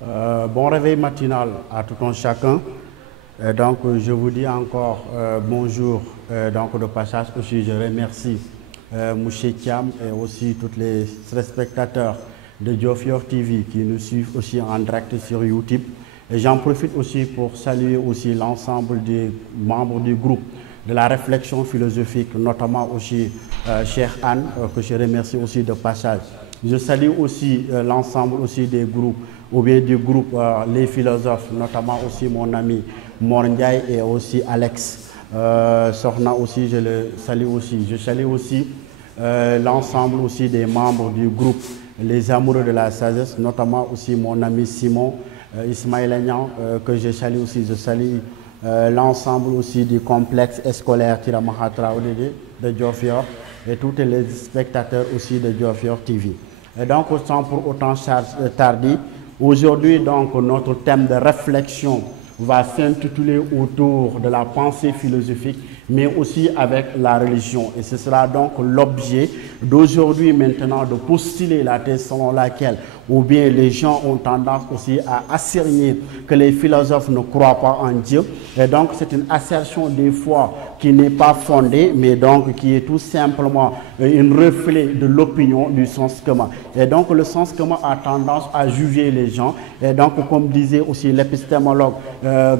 Bon réveil matinal à tout un chacun. Donc, je vous dis encore bonjour. Donc, de passage aussi, je remercie Mouché Thiam et aussi tous les téléspectateurs de Diofior TV qui nous suivent aussi en direct sur YouTube. Et j'en profite aussi pour saluer aussi l'ensemble des membres du groupe de la réflexion philosophique, notamment aussi Cheikh Anne, que je remercie aussi de passage. Je salue aussi l'ensemble aussi des groupes, ou bien du groupe Les Philosophes, notamment aussi mon ami Mor Ndiaye et aussi Alex. Sorna aussi, je le salue aussi. Je salue aussi l'ensemble aussi des membres du groupe Les Amoureux de la Sagesse, notamment aussi mon ami Simon Ismaël Agnan, que je salue aussi. Je salue l'ensemble aussi du complexe scolaire Tiramahatra de Diofior et tous les spectateurs aussi de Diofior TV. Et donc, sans pour autant tarder, aujourd'hui, donc, notre thème de réflexion va s'intituler autour de la pensée philosophique, mais aussi avec la religion. Et ce sera donc l'objet d'aujourd'hui maintenant de postuler la thèse selon laquelle, ou bien les gens ont tendance aussi à asserter que les philosophes ne croient pas en Dieu. Et donc c'est une assertion des fois qui n'est pas fondée, mais donc qui est tout simplement un reflet de l'opinion du sens commun. Et donc le sens commun a tendance à juger les gens. Et donc comme disait aussi l'épistémologue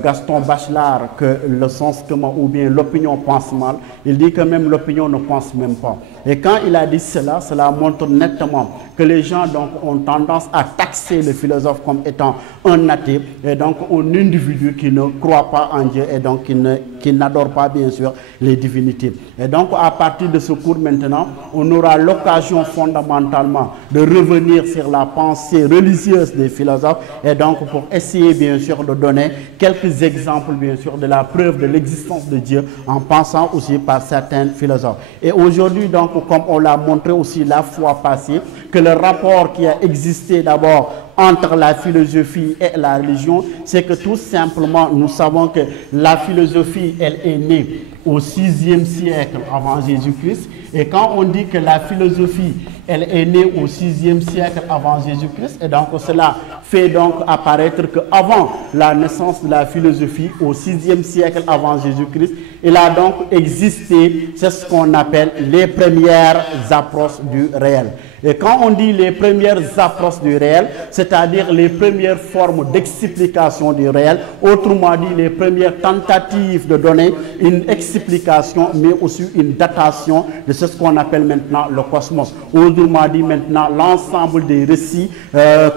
Gaston Bachelard, que le sens commun ou bien l'opinion pense mal, il dit que même l'opinion ne pense même pas. Et quand il a dit cela, cela montre nettement que les gens donc ont tendance à taxer le philosophe comme étant un athée et donc un individu qui ne croit pas en Dieu et donc qui n'adore pas bien sûr les divinités. Et donc à partir de ce cours maintenant, on aura l'occasion fondamentalement de revenir sur la pensée religieuse des philosophes et donc pour essayer bien sûr de donner quelques exemples bien sûr de la preuve de l'existence de Dieu en pensant aussi par certains philosophes. Et aujourd'hui donc, comme on l'a montré aussi la fois passée, que le rapport qui a existé d'abord entre la philosophie et la religion, c'est que tout simplement nous savons que la philosophie, elle est née au 6e siècle avant Jésus-Christ. Et quand on dit que la philosophie, elle est née au 6e siècle avant Jésus-Christ, et donc cela fait donc apparaître qu'avant la naissance de la philosophie, au 6e siècle avant Jésus-Christ, il a donc existé, c'est ce qu'on appelle les premières approches du réel. Et quand on dit les premières approches du réel, c'est-à-dire les premières formes d'explication du réel, autrement dit les premières tentatives de donner une explication, mais aussi une datation de ce qu'on appelle maintenant le cosmos. Autrement dit maintenant l'ensemble des récits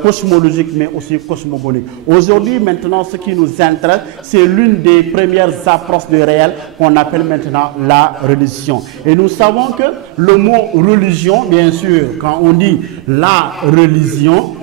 cosmologiques, mais aussi cosmogoniques. Aujourd'hui maintenant, ce qui nous intéresse, c'est l'une des premières approches du réel qu'on appelle maintenant la religion. Et nous savons que le mot religion, bien sûr, quand on dit la religion,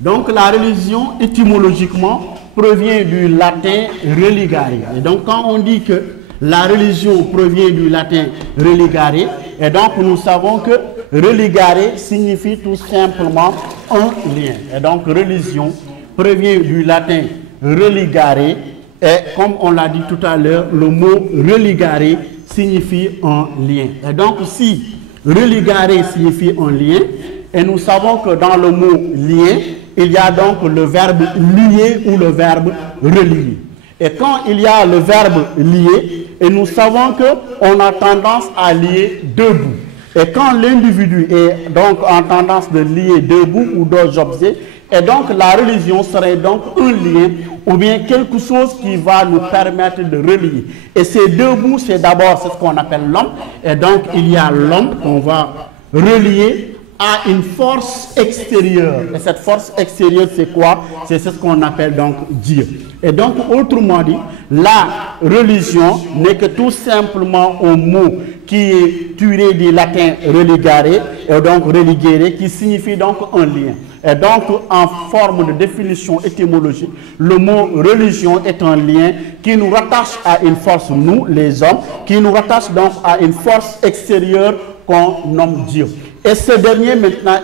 donc la religion étymologiquement provient du latin religare. Et donc quand on dit que la religion provient du latin religare, et donc nous savons que religare signifie tout simplement un lien. Et donc religion provient du latin religare, et comme on l'a dit tout à l'heure, le mot religare signifie un lien. Et donc si religare signifie un lien, et nous savons que dans le mot lien, il y a donc le verbe lier ou le verbe relier. Et quand il y a le verbe lier, et nous savons qu'on a tendance à lier deux bouts. Et quand l'individu est donc en tendance de lier deux bouts ou deux objets, et donc la religion serait donc un lien ou bien quelque chose qui va nous permettre de relier. Et ces deux bouts, c'est d'abord ce qu'on appelle l'homme. Et donc il y a l'homme qu'on va relier à une force extérieure. Et cette force extérieure, c'est quoi? C'est ce qu'on appelle donc Dieu. Et donc, autrement dit, la religion n'est que tout simplement un mot qui est tiré du latin religare, et donc religere, qui signifie donc un lien. Et donc, en forme de définition étymologique, le mot religion est un lien qui nous rattache à une force, nous, les hommes, qui nous rattache donc à une force extérieure qu'on nomme Dieu. Et ce dernier maintenant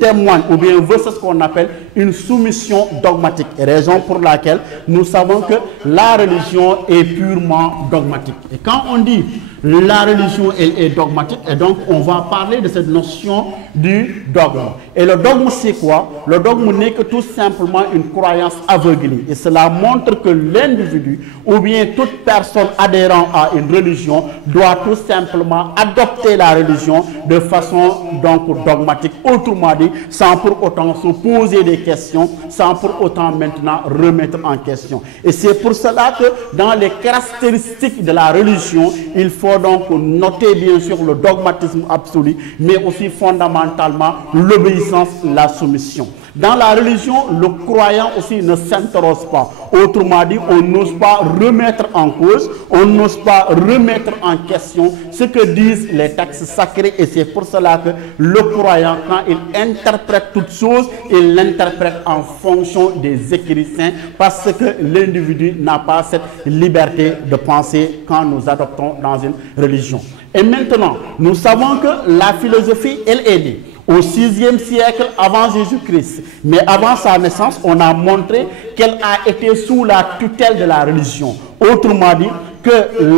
témoigne ou bien veut ce qu'on appelle une soumission dogmatique. Raison pour laquelle nous savons que la religion est purement dogmatique. Et quand on dit La religion, elle est dogmatique, et donc on va parler de cette notion du dogme. Et le dogme, c'est quoi? Le dogme n'est que tout simplement une croyance aveuglée. Et cela montre que l'individu, ou bien toute personne adhérant à une religion, doit tout simplement adopter la religion de façon donc dogmatique. Autrement dit, sans pour autant se poser des questions, sans pour autant maintenant remettre en question. Et c'est pour cela que dans les caractéristiques de la religion, il faut donc noter bien sûr le dogmatisme absolu, mais aussi fondamentalement l'obéissance, la soumission. Dans la religion, le croyant aussi ne s'interroge pas. Autrement dit, on n'ose pas remettre en cause, on n'ose pas remettre en question ce que disent les textes sacrés. Et c'est pour cela que le croyant, quand il interprète toute chose, il l'interprète en fonction des écrits saints, parce que l'individu n'a pas cette liberté de penser quand nous adoptons dans une religion. Et maintenant, nous savons que la philosophie, elle est née au 6e siècle avant Jésus-Christ. Mais avant sa naissance, on a montré qu'elle a été sous la tutelle de la religion. Autrement dit, que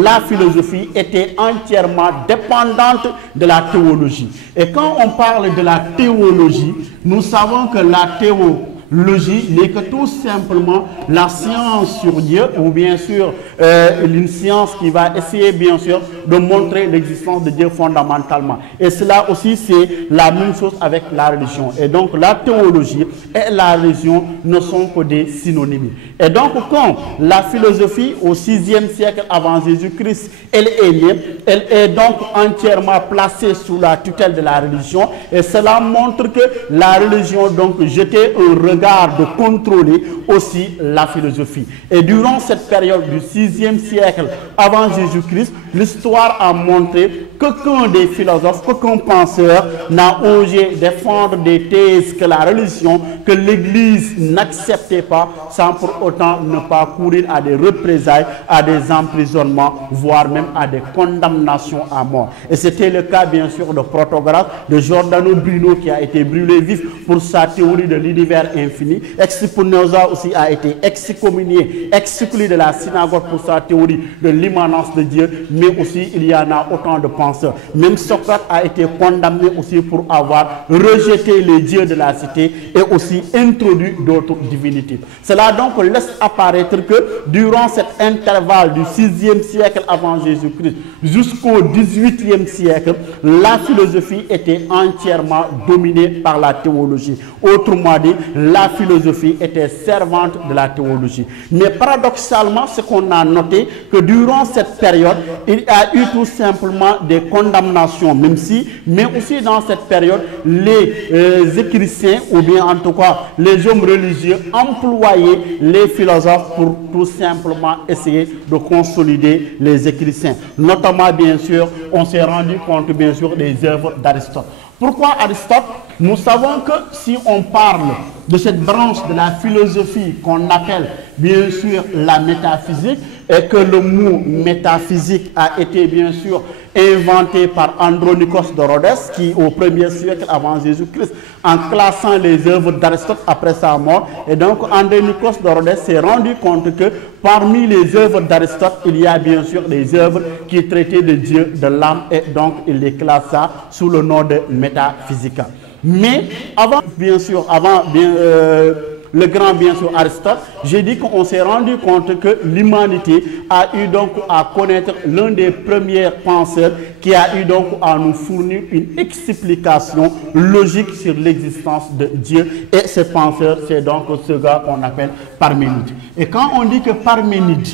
la philosophie était entièrement dépendante de la théologie. Et quand on parle de la théologie, nous savons que la théologie n'est que tout simplement la science sur Dieu, ou bien sûr une science qui va essayer bien sûr de montrer l'existence de Dieu fondamentalement. Et cela aussi c'est la même chose avec la religion. Et donc la théologie et la religion ne sont que des synonymes. Et donc quand la philosophie au 6e siècle avant Jésus-Christ, elle est née, elle est donc entièrement placée sous la tutelle de la religion. Et cela montre que la religion donc jetait un regard de contrôler aussi la philosophie. Et durant cette période du 6e siècle avant Jésus-Christ, l'histoire a montré qu'aucun des philosophes, qu'aucun penseur n'a osé défendre des thèses que la religion, que l'Église n'acceptait pas, sans pour autant ne pas courir à des représailles, à des emprisonnements, voire même à des condamnations à mort. Et c'était le cas bien sûr de Protagoras, de Giordano Bruno qui a été brûlé vif pour sa théorie de l'univers infini. Spinoza aussi a été excommunié, exclu de la synagogue pour sa théorie de l'immanence de Dieu, mais aussi il y en a autant de penseurs. Même Socrate a été condamné aussi pour avoir rejeté les dieux de la cité et aussi introduit d'autres divinités. Cela donc laisse apparaître que durant cet intervalle du 6e siècle avant Jésus-Christ jusqu'au 18e siècle, la philosophie était entièrement dominée par la théologie. Autrement dit, la philosophie était servante de la théologie. Mais paradoxalement, ce qu'on a noté, que durant cette période, il y a eu tout simplement des condamnations, même si, mais aussi dans cette période, les écrits saints, ou bien en tout cas les hommes religieux, employaient les philosophes pour tout simplement essayer de consolider les écrits saints. Notamment, bien sûr, on s'est rendu compte, bien sûr, des œuvres d'Aristote. Pourquoi Aristote? Nous savons que si on parle de cette branche de la philosophie qu'on appelle bien sûr la métaphysique, et que le mot métaphysique a été bien sûr inventé par Andronikos de Rhodes, qui au 1er siècle avant Jésus-Christ, en classant les œuvres d'Aristote après sa mort. Et donc Andronikos de Rhodes s'est rendu compte que parmi les œuvres d'Aristote, il y a bien sûr des œuvres qui traitaient de Dieu, de l'âme, et donc il les classa sous le nom de Metaphysica. Mais avant, bien sûr, le grand bien sûr Aristote, j'ai dit qu'on s'est rendu compte que l'humanité a eu donc à connaître l'un des premiers penseurs qui a eu donc à nous fournir une explication logique sur l'existence de Dieu. Et ce penseur, c'est donc ce gars qu'on appelle Parménide. Et quand on dit que Parménide,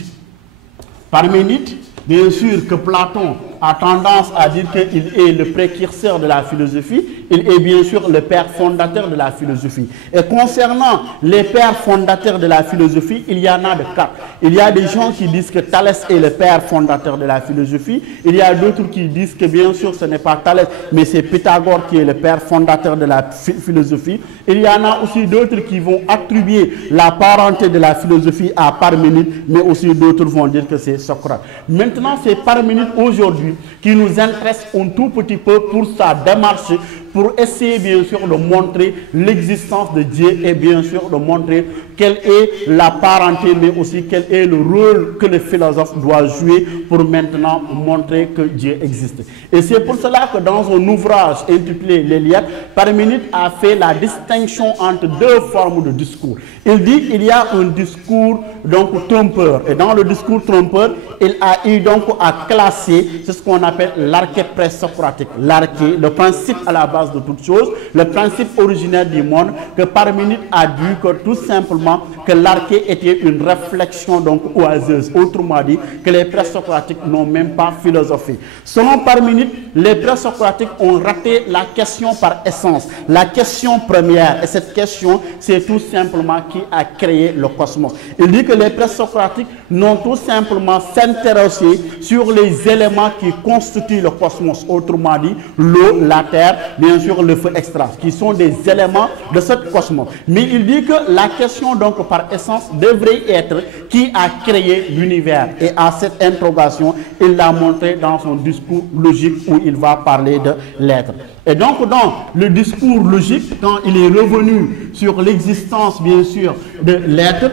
bien sûr que Platon a tendance à dire qu'il est le précurseur de la philosophie, il est bien sûr le père fondateur de la philosophie. Et concernant les pères fondateurs de la philosophie, il y en a de quatre. Il y a des gens qui disent que Thalès est le père fondateur de la philosophie. Il y a d'autres qui disent que bien sûr ce n'est pas Thalès, mais c'est Pythagore qui est le père fondateur de la philosophie. Il y en a aussi d'autres qui vont attribuer la parenté de la philosophie à Parménide, mais aussi d'autres vont dire que c'est Socrate. Maintenant, c'est Parménide aujourd'hui aujourd'hui, qui nous intéresse un tout petit peu pour sa démarche, pour essayer bien sûr de montrer l'existence de Dieu et bien sûr de montrer quelle est la parenté, mais aussi quel est le rôle que le philosophe doit jouer pour maintenant montrer que Dieu existe. Et c'est pour cela que dans un ouvrage intitulé L'Éliade, Parménide a fait la distinction entre deux formes de discours. Il dit qu'il y a un discours donc trompeur, et dans le discours trompeur, il a eu donc à classer ce qu'on appelle l'arché présocratique. L'arché, le principe à la base de toute chose, le principe originaire du monde, que Parménide a dit que tout simplement que l'arché était une réflexion donc oiseuse. Autrement dit, que les présocratiques n'ont même pas philosophé. Selon Parménide, les présocratiques ont raté la question par essence, la question première. Et cette question, c'est tout simplement qui a créé le cosmos. Il dit que les présocratiques n'ont tout simplement s'interrogé sur les éléments qui constituent le cosmos. Autrement dit, l'eau, la terre, bien sûr le feu extra, qui sont des éléments de ce cosmos. Mais il dit que la question donc par essence devrait être qui a créé l'univers. Et à cette interrogation, il l'a montré dans son discours logique où il va parler de l'être. Et donc dans le discours logique, quand il est revenu sur l'existence bien sûr de l'être,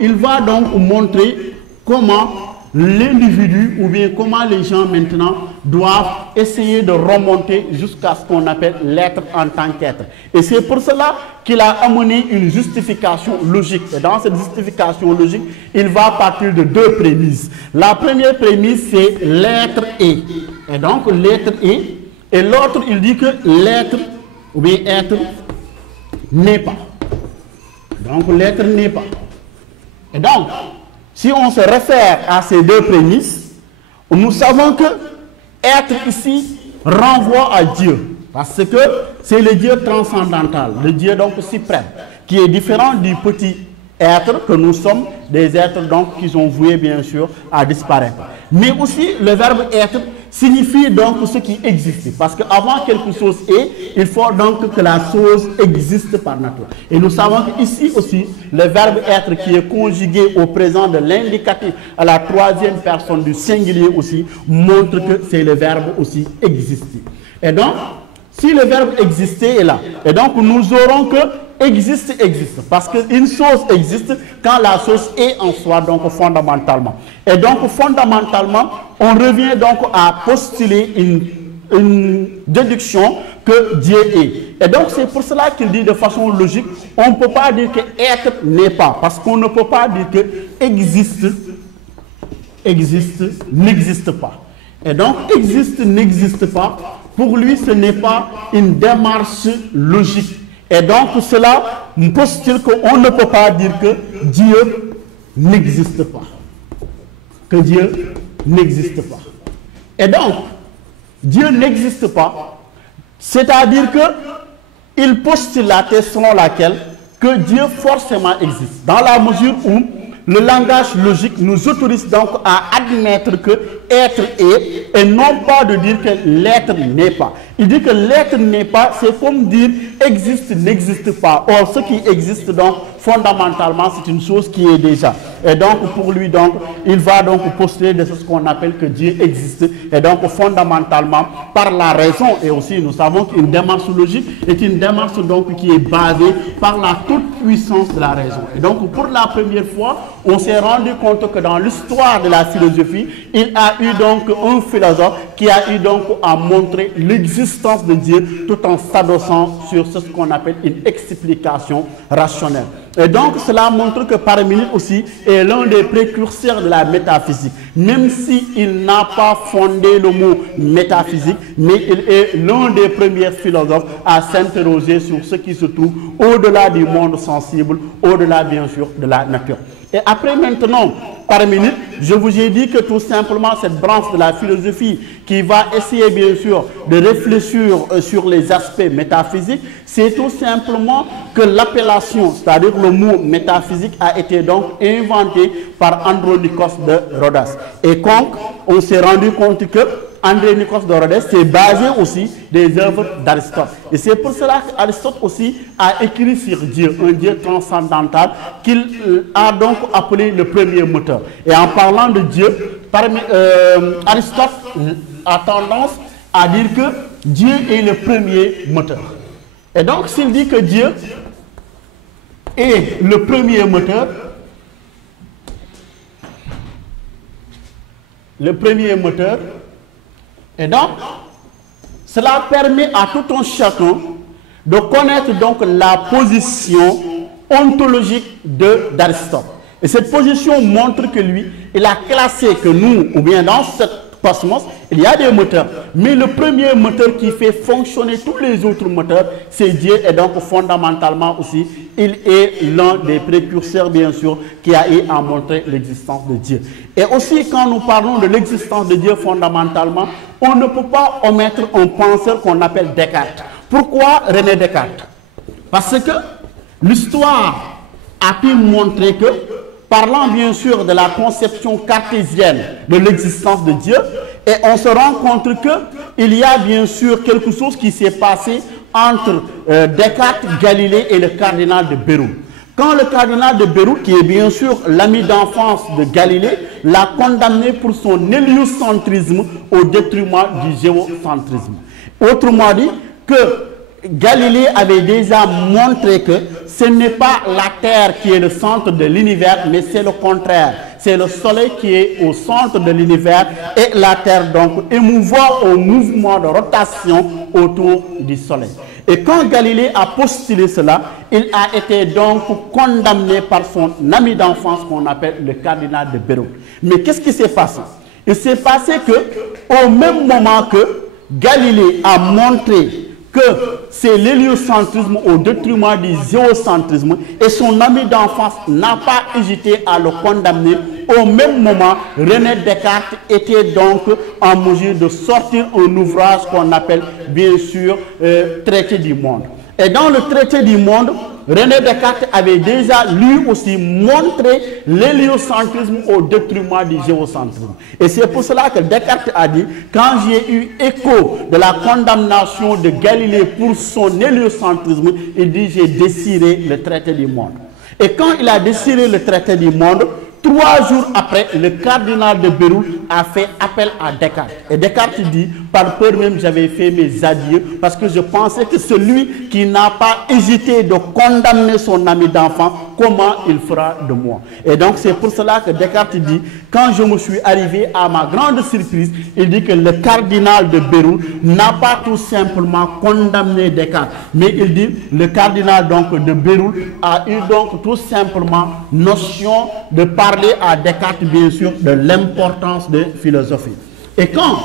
il va donc montrer comment l'individu ou bien comment les gens maintenant doivent essayer de remonter jusqu'à ce qu'on appelle l'être en tant qu'être. Et c'est pour cela qu'il a amené une justification logique. Et dans cette justification logique, il va partir de deux prémices. La première prémisse, c'est l'être est. Et donc l'être est. Et l'autre, il dit que l'être ou bien être n'est pas. Donc l'être n'est pas. Et donc, si on se réfère à ces deux prémices, nous savons que être ici renvoie à Dieu. Parce que c'est le Dieu transcendantal, le Dieu donc suprême, qui est différent du petit être que nous sommes, des êtres donc qui sont voués bien sûr à disparaître. Mais aussi le verbe être signifie donc ce qui existe. Parce qu'avant quelque chose est, il faut donc que la chose existe par nature. Et nous savons qu'ici aussi, le verbe être qui est conjugué au présent de l'indicatif à la troisième personne du singulier aussi, montre que c'est le verbe aussi exister. Et donc, si le verbe exister est là, et donc nous aurons que existe. Parce qu'une chose existe quand la chose est en soi, donc fondamentalement. Et donc fondamentalement, on revient donc à postuler une déduction que Dieu est. Et donc c'est pour cela qu'il dit de façon logique, on ne peut pas dire que être n'est pas. Parce qu'on ne peut pas dire que existe, n'existe pas. Et donc existe, n'existe pas. Pour lui, ce n'est pas une démarche logique. Et donc, cela postule qu'on ne peut pas dire que Dieu n'existe pas. Que Dieu n'existe pas. Et donc, Dieu n'existe pas, c'est-à-dire qu'il postule la thèse selon laquelle que Dieu forcément existe. Dans la mesure où le langage logique nous autorise donc à admettre que être est et non pas de dire que l'être n'est pas. Il dit que l'être n'est pas, c'est comme dire existe, n'existe pas. Or, ce qui existe donc fondamentalement, c'est une chose qui est déjà. Et donc, pour lui, donc, il va donc postuler de ce qu'on appelle que Dieu existe. Et donc, fondamentalement, par la raison, et aussi nous savons qu'une démarche logique est une démarche donc qui est basée par la toute puissance de la raison. Et donc, pour la première fois, on s'est rendu compte que dans l'histoire de la philosophie, il a eu donc un philosophe qui a eu donc à montrer l'existence de Dieu tout en s'adossant sur ce qu'on appelle une explication rationnelle. Et donc cela montre que Parménide aussi est l'un des précurseurs de la métaphysique. Même s'il n'a pas fondé le mot métaphysique, mais il est l'un des premiers philosophes à s'interroger sur ce qui se trouve au-delà du monde sensible, au-delà bien sûr de la nature. Et après maintenant, Parménide, je vous ai dit que tout simplement cette branche de la philosophie qui va essayer bien sûr de réfléchir sur les aspects métaphysiques, c'est tout simplement que l'appellation, c'est-à-dire le mot métaphysique a été donc inventé par Andronikos de Rhodas. Et donc, on s'est rendu compte que André Nikos de Rhodes, c'est basé aussi des œuvres d'Aristote. Et c'est pour cela qu'Aristote aussi a écrit sur Dieu, un Dieu transcendantal, qu'il a donc appelé le premier moteur. Et en parlant de Dieu, Aristote a tendance à dire que Dieu est le premier moteur. Et donc, s'il dit que Dieu est le premier moteur, et donc, cela permet à tout un chacun de connaître donc la position ontologique d'Aristote. Et cette position montre que lui, il a classé que nous, ou bien dans cette cosmos, il y a des moteurs. Mais le premier moteur qui fait fonctionner tous les autres moteurs, c'est Dieu. Et donc, fondamentalement aussi, il est l'un des précurseurs, bien sûr, qui a eu à montrer l'existence de Dieu. Et aussi, quand nous parlons de l'existence de Dieu, fondamentalement, on ne peut pas omettre un penseur qu'on appelle Descartes. Pourquoi René Descartes? Parce que l'histoire a pu montrer que, parlant bien sûr de la conception cartésienne de l'existence de Dieu, et on se rend compte qu'il y a bien sûr quelque chose qui s'est passé entre Descartes, Galilée et le cardinal de Bérou. Quand le cardinal de Bérou, qui est bien sûr l'ami d'enfance de Galilée, l'a condamné pour son héliocentrisme au détriment du géocentrisme. Autrement dit, que Galilée avait déjà montré que ce n'est pas la Terre qui est le centre de l'univers, mais c'est le contraire. C'est le Soleil qui est au centre de l'univers et la Terre donc émouvant au mouvement de rotation autour du Soleil. Et quand Galilée a postulé cela, il a été donc condamné par son ami d'enfance qu'on appelle le cardinal de Bérou. Mais qu'est-ce qui s'est passé? Il s'est passé que au même moment que Galilée a montré que c'est l'héliocentrisme au détriment du géocentrisme, et son ami d'enfance n'a pas hésité à le condamner. Au même moment, René Descartes était donc en mesure de sortir un ouvrage qu'on appelle bien sûr Traité du monde. Et dans le Traité du monde, René Descartes avait déjà lui aussi montré l'héliocentrisme au détriment du géocentrisme. Et c'est pour cela que Descartes a dit, quand j'ai eu écho de la condamnation de Galilée pour son héliocentrisme, il dit, j'ai désiré le Traité du monde. Et quand il a désiré le Traité du monde, 3 jours après, le cardinal de Bérou a fait appel à Descartes. Et Descartes dit, par peur même, j'avais fait mes adieux, parce que je pensais que celui qui n'a pas hésité de condamner son ami d'enfant, comment il fera de moi? Et donc, c'est pour cela que Descartes dit, quand je me suis arrivé à ma grande surprise, il dit que le cardinal de Bérou n'a pas tout simplement condamné Descartes, mais il dit, le cardinal donc de Bérou a eu donc tout simplement notion de parler à Descartes, bien sûr, de l'importance de philosophie. Et quand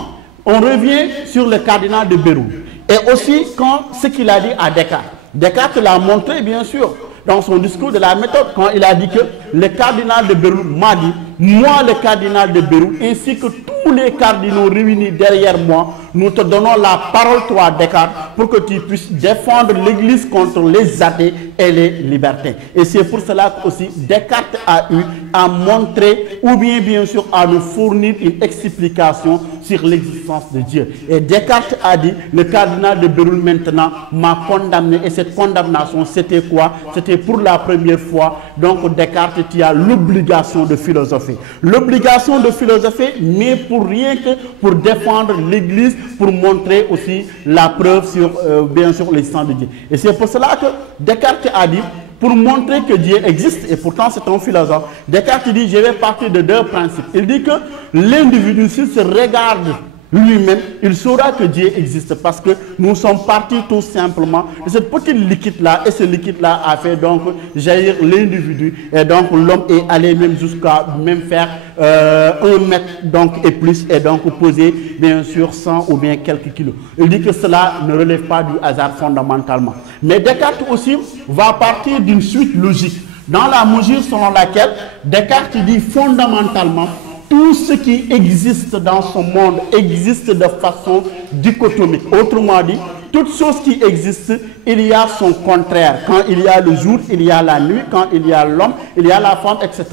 on revient sur le cardinal de Bérou, et aussi quand ce qu'il a dit à Descartes, Descartes l'a montré, bien sûr, dans son discours de la méthode, quand il a dit que le cardinal de Bérou m'a dit, moi le cardinal de Bérou, ainsi que tous les cardinaux réunis derrière moi, nous te donnons la parole, toi Descartes, pour que tu puisses défendre l'Église contre les athées et les libertins. Et c'est pour cela aussi Descartes a eu à montrer, ou bien sûr à nous fournir une explication sur l'existence de Dieu. Et Descartes a dit, le cardinal de Bérou maintenant m'a condamné, et cette condamnation c'était quoi? C'était pour la première fois, donc Descartes, tu as l'obligation de philosopher. L'obligation de philosopher, mais pour rien que pour défendre l'Église, pour montrer aussi la preuve sur, bien sûr, l'existence de Dieu. Et c'est pour cela que Descartes a dit, pour montrer que Dieu existe, et pourtant c'est un philosophe, Descartes dit, je vais partir de 2 principes. Il dit que l'individu, s'il se regarde lui-même, il saura que Dieu existe, parce que nous sommes partis tout simplement de cette petite liquide-là, et ce liquide-là a fait donc jaillir l'individu, et donc l'homme est allé même jusqu'à même faire 1 mètre donc, et plus, et donc poser bien sûr 100 ou bien quelques kilos. Il dit que cela ne relève pas du hasard fondamentalement. Mais Descartes aussi va partir d'une suite logique, dans la mesure selon laquelle Descartes dit fondamentalement, tout ce qui existe dans ce monde existe de façon dichotomique. Autrement dit, toute chose qui existe, il y a son contraire. Quand il y a le jour, il y a la nuit. Quand il y a l'homme, il y a la femme, etc.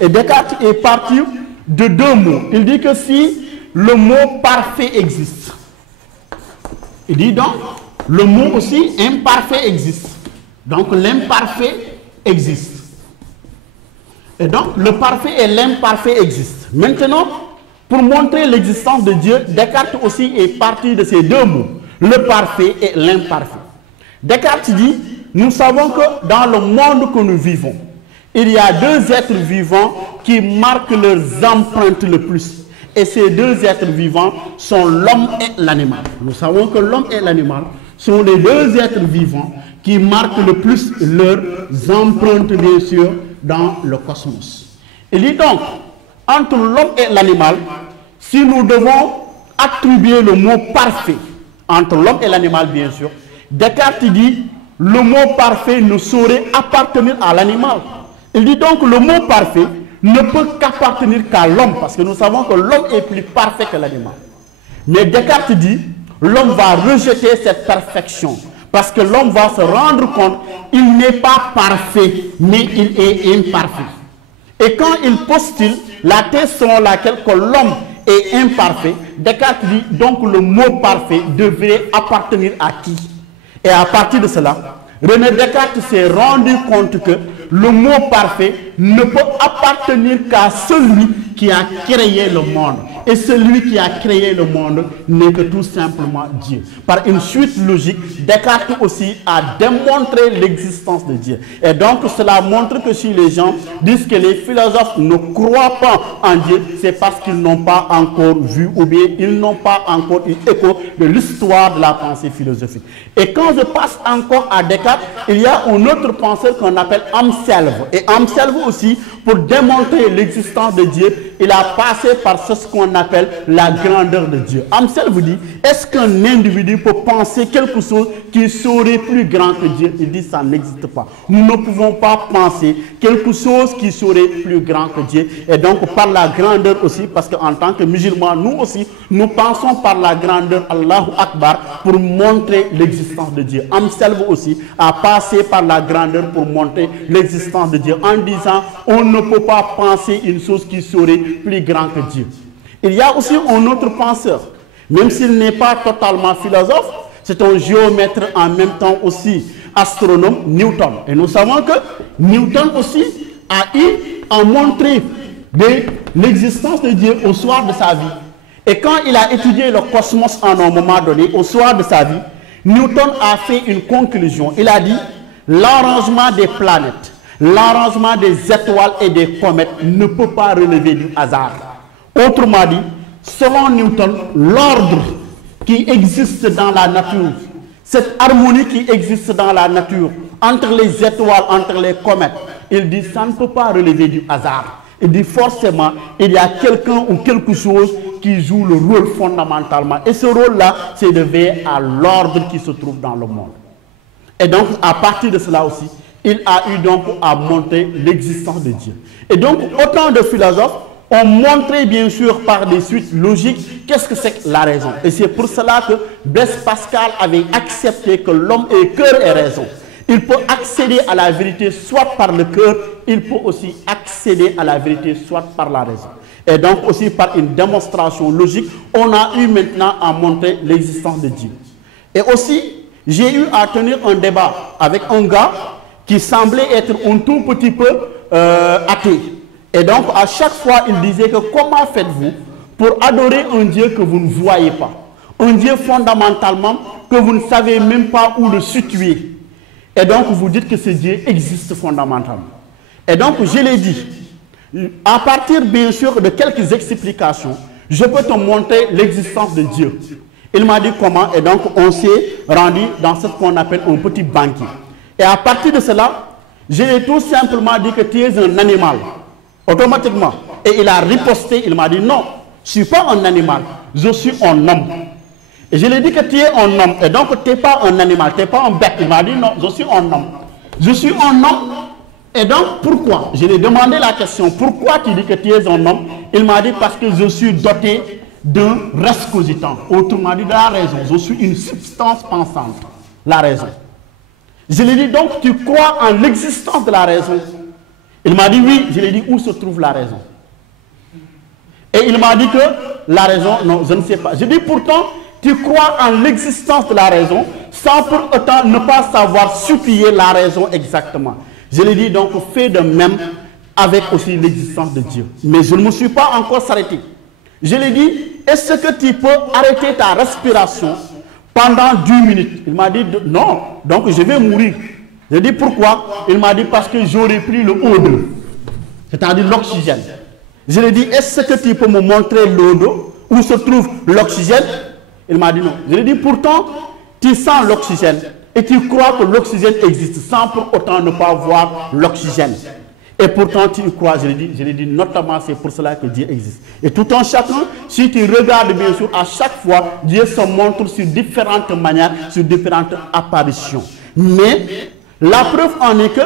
Et Descartes est parti de 2 mots. Il dit que si le mot parfait existe. Il dit donc, le mot aussi imparfait existe. Donc l'imparfait existe. Et donc le parfait et l'imparfait existent. Maintenant, pour montrer l'existence de Dieu, Descartes aussi est parti de ces deux mots, le parfait et l'imparfait. Descartes dit, nous savons que dans le monde que nous vivons, il y a deux êtres vivants qui marquent leurs empreintes le plus. Et ces deux êtres vivants sont l'homme et l'animal. Nous savons que l'homme et l'animal sont les deux êtres vivants qui marquent le plus leurs empreintes, bien sûr, dans le cosmos. Il dit donc, entre l'homme et l'animal, si nous devons attribuer le mot parfait, entre l'homme et l'animal, bien sûr, Descartes dit, le mot parfait ne saurait appartenir à l'animal. Il dit donc, le mot parfait ne peut qu'appartenir qu'à l'homme, parce que nous savons que l'homme est plus parfait que l'animal. Mais Descartes dit, l'homme va rejeter cette perfection, parce que l'homme va se rendre compte qu'il n'est pas parfait, mais il est imparfait. Et quand il postule la thèse selon laquelle que l'homme est imparfait, Descartes dit donc le mot parfait devrait appartenir à qui? Et à partir de cela, René Descartes s'est rendu compte que le mot parfait ne peut appartenir qu'à celui qui a créé le monde. Et celui qui a créé le monde n'est que tout simplement Dieu. Par une suite logique, Descartes aussi a démontré l'existence de Dieu. Et donc cela montre que si les gens disent que les philosophes ne croient pas en Dieu, c'est parce qu'ils n'ont pas encore vu ou bien ils n'ont pas encore eu écho de l'histoire de la pensée philosophique. Et quand je passe encore à Descartes, il y a un autre penseur qu'on appelle Amselve. Et Amselve aussi, pour démontrer l'existence de Dieu, il a passé par ce qu'on appelle la grandeur de Dieu. Amselve dit, est-ce qu'un individu peut penser quelque chose qui serait plus grand que Dieu? Il dit, ça n'existe pas. Nous ne pouvons pas penser quelque chose qui serait plus grand que Dieu. Et donc, par la grandeur aussi, parce qu'en tant que musulmans, nous aussi, nous pensons par la grandeur Allahu Akbar pour montrer l'existence de Dieu. Amselve aussi a passé par la grandeur pour montrer l'existence de Dieu en disant, on ne peut pas penser une chose qui serait plus grand que Dieu. Il y a aussi un autre penseur, même s'il n'est pas totalement philosophe, c'est un géomètre en même temps aussi astronome, Newton. Et nous savons que Newton aussi a montré l'existence de Dieu au soir de sa vie. Et quand il a étudié le cosmos en un moment donné, au soir de sa vie, Newton a fait une conclusion. Il a dit, l'arrangement des planètes, l'arrangement des étoiles et des comètes ne peut pas relever du hasard. Autrement dit, selon Newton, l'ordre qui existe dans la nature, cette harmonie qui existe dans la nature, entre les étoiles, entre les comètes, il dit ça ne peut pas relever du hasard. Il dit forcément, il y a quelqu'un ou quelque chose qui joue le rôle fondamentalement. Et ce rôle-là, c'est de veiller à l'ordre qui se trouve dans le monde. Et donc, à partir de cela aussi, il a eu donc à montrer l'existence de Dieu. Et donc, autant de philosophes ont montré bien sûr par des suites logiques qu'est-ce que c'est que la raison. Et c'est pour cela que Blaise Pascal avait accepté que l'homme est cœur et raison. Il peut accéder à la vérité soit par le cœur, il peut aussi accéder à la vérité soit par la raison. Et donc aussi par une démonstration logique, on a eu maintenant à montrer l'existence de Dieu. Et aussi, j'ai eu à tenir un débat avec un gars qui semblait être un tout petit peu athée. Et donc, à chaque fois, il disait que comment faites-vous pour adorer un Dieu que vous ne voyez pas? Un Dieu fondamentalement que vous ne savez même pas où le situer. Et donc, vous dites que ce Dieu existe fondamentalement. Et donc, je l'ai dit, à partir bien sûr de quelques explications, je peux te montrer l'existence de Dieu. Il m'a dit comment, et donc on s'est rendu dans ce qu'on appelle un petit banquier. Et à partir de cela, je lui ai tout simplement dit que tu es un animal. Automatiquement. Et il a riposté, il m'a dit non, je ne suis pas un animal, je suis un homme. Et je lui ai dit que tu es un homme, et donc tu n'es pas un animal, tu n'es pas un bête. Il m'a dit non, je suis un homme. Je suis un homme, et donc pourquoi? Je lui ai demandé la question, pourquoi tu dis que tu es un homme? Il m'a dit parce que je suis doté d'un rescositant, autrement dit de la raison. Je suis une substance pensante, la raison. Je lui ai dit donc tu crois en l'existence de la raison? Il m'a dit oui. Je lui ai dit où se trouve la raison? Et il m'a dit que la raison, non, je ne sais pas. Je dis pourtant, tu crois en l'existence de la raison sans pour autant ne pas savoir supplier la raison exactement. Je lui ai dit donc, fais de même avec aussi l'existence de Dieu. Mais je ne me suis pas encore arrêté. Je lui ai dit, est-ce que tu peux arrêter ta respiration pendant 10 minutes? Il m'a dit, non, donc je vais mourir. Je lui ai dit, pourquoi? Il m'a dit, parce que j'aurais pris le O2, c'est-à-dire l'oxygène. Je lui ai dit, est-ce que tu peux me montrer l'O2, où se trouve l'oxygène? Il m'a dit non. Je lui ai dit, pourtant, tu sens l'oxygène et tu crois que l'oxygène existe sans pour autant ne pas voir l'oxygène. Et pourtant, tu y crois. Je lui ai dit, notamment, c'est pour cela que Dieu existe. Et tout en chacun, si tu regardes bien sûr, à chaque fois, Dieu se montre sur différentes manières, sur différentes apparitions. Mais la preuve en est que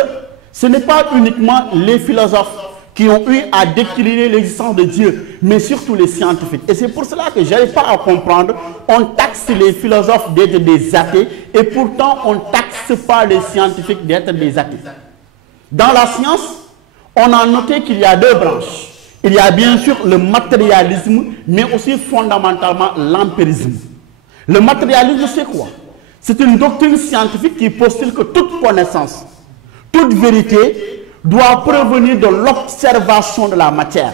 ce n'est pas uniquement les philosophes qui ont eu à décliner l'existence de Dieu, mais surtout les scientifiques. Et c'est pour cela que je n'arrive pas à comprendre. On taxe les philosophes d'être des athées, et pourtant on ne taxe pas les scientifiques d'être des athées. Dans la science, on a noté qu'il y a deux branches. Il y a bien sûr le matérialisme, mais aussi fondamentalement l'empirisme. Le matérialisme, c'est quoi? C'est une doctrine scientifique qui postule que toute connaissance, toute vérité doit provenir de l'observation de la matière.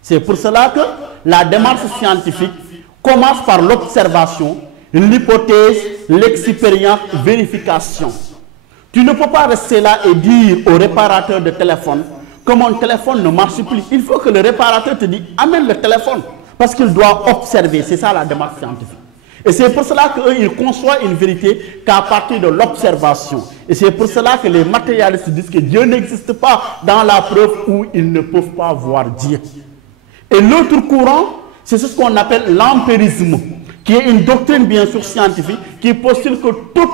C'est pour cela que la démarche scientifique commence par l'observation, l'hypothèse, l'expérience, vérification. Tu ne peux pas rester là et dire au réparateur de téléphone que mon téléphone ne marche plus. Il faut que le réparateur te dise, amène le téléphone, parce qu'il doit observer. C'est ça la démarche scientifique. Et c'est pour cela qu'ils conçoivent une vérité qu'à partir de l'observation. Et c'est pour cela que les matérialistes disent que Dieu n'existe pas dans la preuve où ils ne peuvent pas voir Dieu. Et l'autre courant, c'est ce qu'on appelle l'empirisme, qui est une doctrine bien sûr scientifique qui postule que toute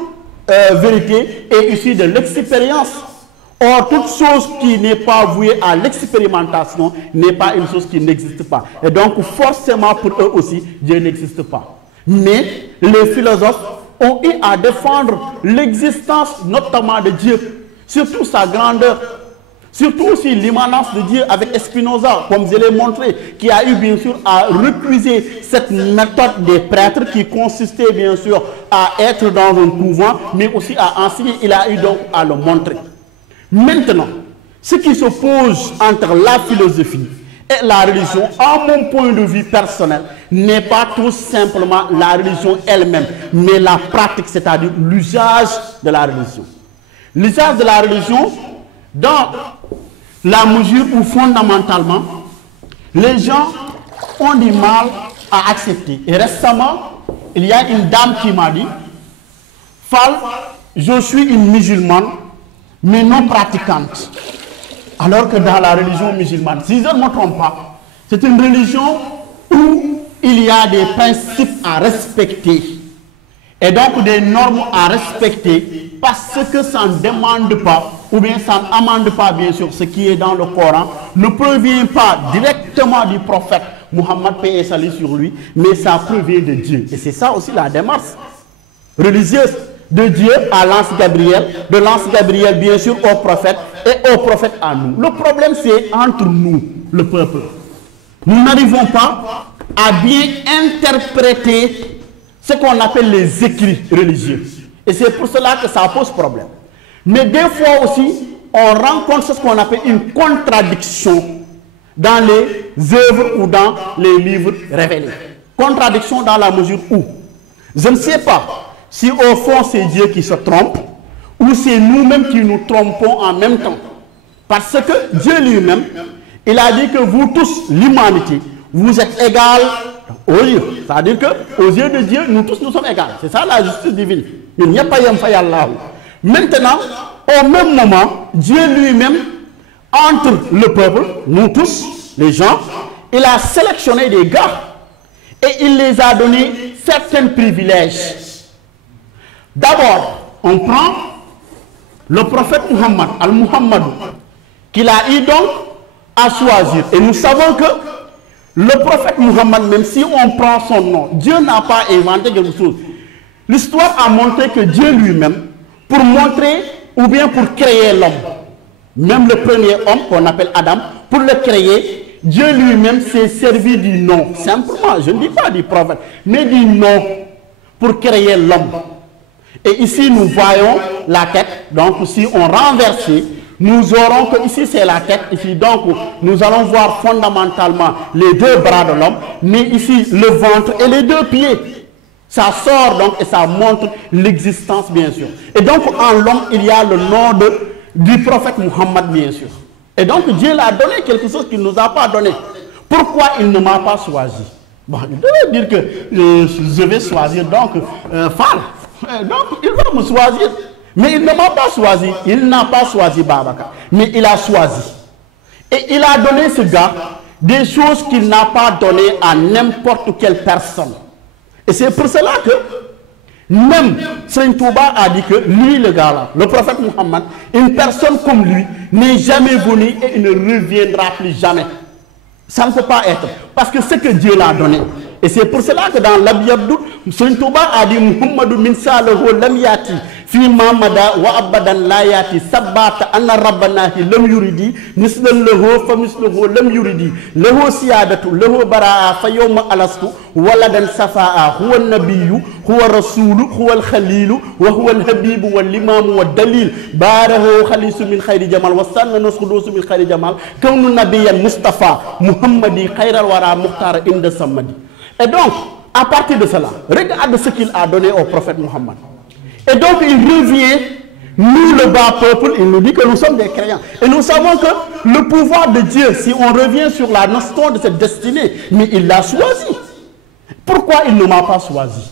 vérité est issue de l'expérience. Or, toute chose qui n'est pas vouée à l'expérimentation n'est pas une chose qui n'existe pas. Et donc, forcément, pour eux aussi, Dieu n'existe pas. Mais les philosophes ont eu à défendre l'existence notamment de Dieu, surtout sa grandeur, surtout aussi l'immanence de Dieu avec Spinoza, comme je l'ai montré, qui a eu bien sûr à refuser cette méthode des prêtres qui consistait bien sûr à être dans un couvent, mais aussi à enseigner. Il a eu donc à le montrer. Maintenant, ce qui s'oppose entre la philosophie et la religion, à mon point de vue personnel, n'est pas tout simplement la religion elle-même, mais la pratique, c'est-à-dire l'usage de la religion. L'usage de la religion, dans la mesure où fondamentalement, les gens ont du mal à accepter. Et récemment, il y a une dame qui m'a dit, Fall, je suis une musulmane, mais non pratiquante. Alors que dans la religion musulmane, si je ne me trompe pas, c'est une religion où il y a des principes à respecter et donc des normes à respecter parce que ça ne demande pas ou bien ça n'amende pas bien sûr ce qui est dans le Coran, ne provient pas directement du prophète Mohammed, paix et salut sur lui, mais ça provient de Dieu. Et c'est ça aussi la démarche religieuse. De Dieu à l'ange Gabriel, de l'ange Gabriel bien sûr au prophète et au prophète à nous. Le problème c'est entre nous, le peuple. Nous n'arrivons pas à bien interpréter ce qu'on appelle les écrits religieux. Et c'est pour cela que ça pose problème. Mais des fois aussi, on rencontre ce qu'on appelle une contradiction dans les œuvres ou dans les livres révélés. Contradiction dans la mesure où, je ne sais pas, si au fond c'est Dieu qui se trompe, ou c'est nous-mêmes qui nous trompons en même temps. Parce que Dieu lui-même, il a dit que vous tous, l'humanité, vous êtes égales aux yeux. C'est-à-dire qu'aux yeux de Dieu, nous tous nous sommes égaux. C'est ça la justice divine. Il n'y a pas de Maintenant, au même moment, Dieu lui-même, entre le peuple, nous tous, les gens, il a sélectionné des gars et il les a donné certains privilèges. D'abord, on prend le prophète Muhammad, Al-Muhammad, qu'il a eu donc à choisir. Et nous savons que le prophète Muhammad, même si on prend son nom, Dieu n'a pas inventé quelque chose. L'histoire a montré que Dieu lui-même, pour montrer ou bien pour créer l'homme, même le premier homme qu'on appelle Adam, pour le créer, Dieu lui-même s'est servi du nom, simplement, je ne dis pas du prophète, mais du nom pour créer l'homme. Et ici, nous voyons la tête. Donc, si on renverse, nous aurons que ici, c'est la tête. Ici, donc, nous allons voir fondamentalement les deux bras de l'homme, mais ici, le ventre et les deux pieds. Ça sort donc et ça montre l'existence, bien sûr. Et donc, en l'homme, il y a le nom du prophète Muhammad, bien sûr. Et donc, Dieu l'a donné quelque chose qu'il ne nous a pas donné. Pourquoi il ne m'a pas choisi? Bon, il devait dire que je vais choisir donc Fall. Donc, il va me choisir. Mais il ne m'a pas choisi. Il n'a pas choisi Babacar. Mais il a choisi. Et il a donné ce gars des choses qu'il n'a pas données à n'importe quelle personne. Et c'est pour cela que même Seigneur Touba a dit que lui, le gars là, le prophète Muhammad, une personne comme lui n'est jamais venue et il ne reviendra plus jamais. Ça ne peut pas être. Parce que c'est que Dieu l'a donné. Et c'est pour cela que dans l'Abiyabdou, Seigneur Touba a dit Muhammadu min salahu lam yati fi mamada wa abadan la yati sabata anna rabbanahi lam yuridi mislan lahu fa misluhu lam yuridi lahu siyadatu lahu baraa fa yawma alastu waladan safaa huwa nabiyyu huwa rasulu huwa al-khalilu wa huwa al-habibu wal imamu wad dalil barahu khalisu min khayri jamal wa sanna nasqudusu min khayri jamal kawnu nabiyyan mustafa muhammadi khayral wara mukhtar inda samadi. Et donc, à partir de cela, regarde ce qu'il a donné au prophète Muhammad. Et donc, il revient, nous le bas peuple, il nous dit que nous sommes des croyants. Et nous savons que le pouvoir de Dieu, si on revient sur la notion de cette destinée, mais il l'a choisi. Pourquoi il ne m'a pas choisi?